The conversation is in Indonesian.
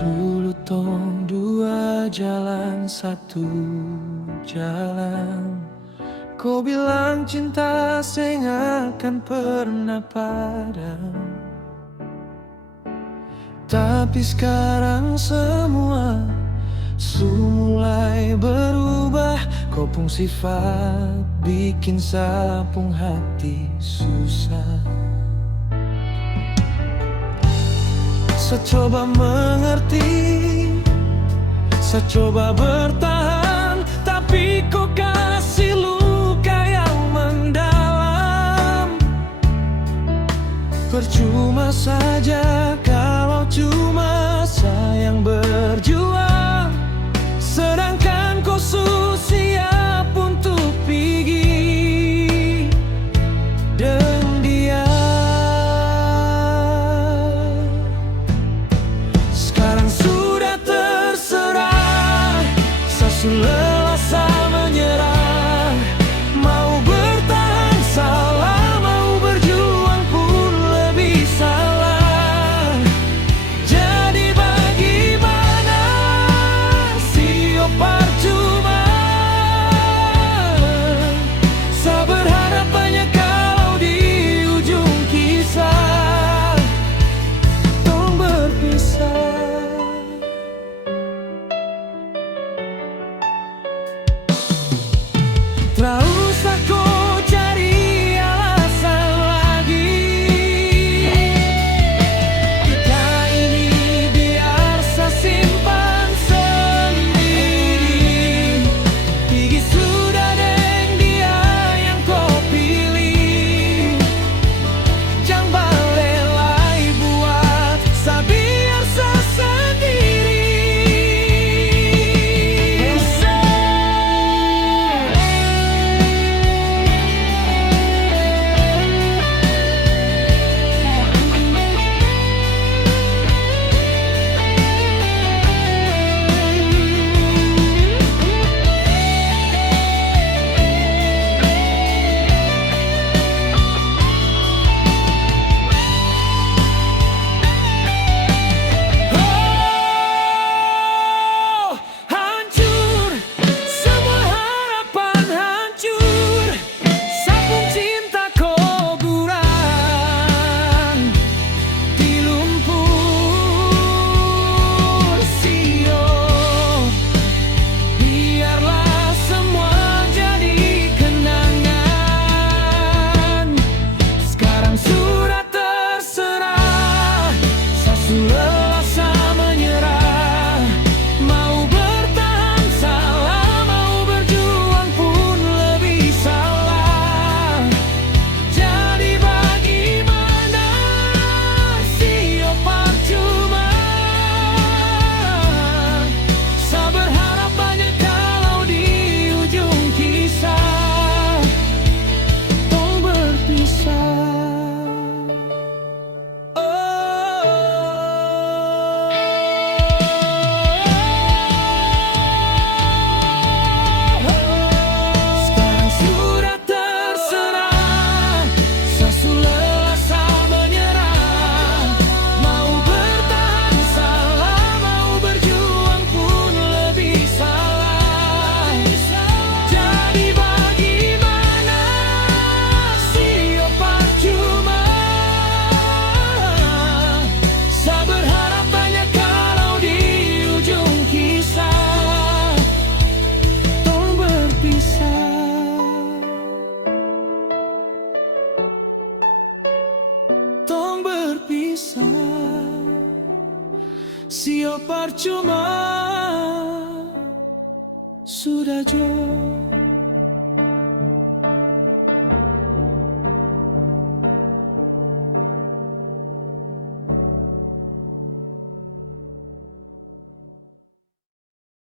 Dulu tong dua jalan satu jalan. Kau bilang cinta sing akan pernah padam, tapi sekarang semua mulai berubah. Kau pun sifat bikin sapung hati susah. Saya coba mengerti, saya coba bertahan, tapi kau kasih luka yang mendalam. Percuma saja kalau cuma sayang berjuang, sedangkan kau siap untuk pergi dengan dia. Sekarang sudah terserah, saya lelah, saya menyerah. Mau bertahan salah, mau berjuang pun lebih salah. Jadi bagaimana, sio percuma. Saya berharap banyak kalau di ujung kisah tong berpisah. Tak usah kau cari alasan lagi. Kita ini biar saya simpan sendiri. Gigi sudah deng dia yang kau pilih. Jangan balelai buat saya biar saya sendiri. Hancur, semua harapan hancur. Sapung cinta kuburan di lumpur sio. Biarlah semua jadi kenangan. Sekarang sudah terserah, saya lelah, saya menyerah. Mau bertahan salah, mau berjuang pun lebih salah. Jadi bagaimana, sio percuma. Saya berharap banyak kalau di ujung kisah tong berpisah. Sekarang sudah terserah, saya lelah, saya menyerah. Mau bertahan salah, mau berjuang pun lebih salah. Jadi bagaimana, sio percuma. Saya berharap banyak kalau di ujung kisah tong berpisah. Tong berpisah, sio percuma. Sudah jauh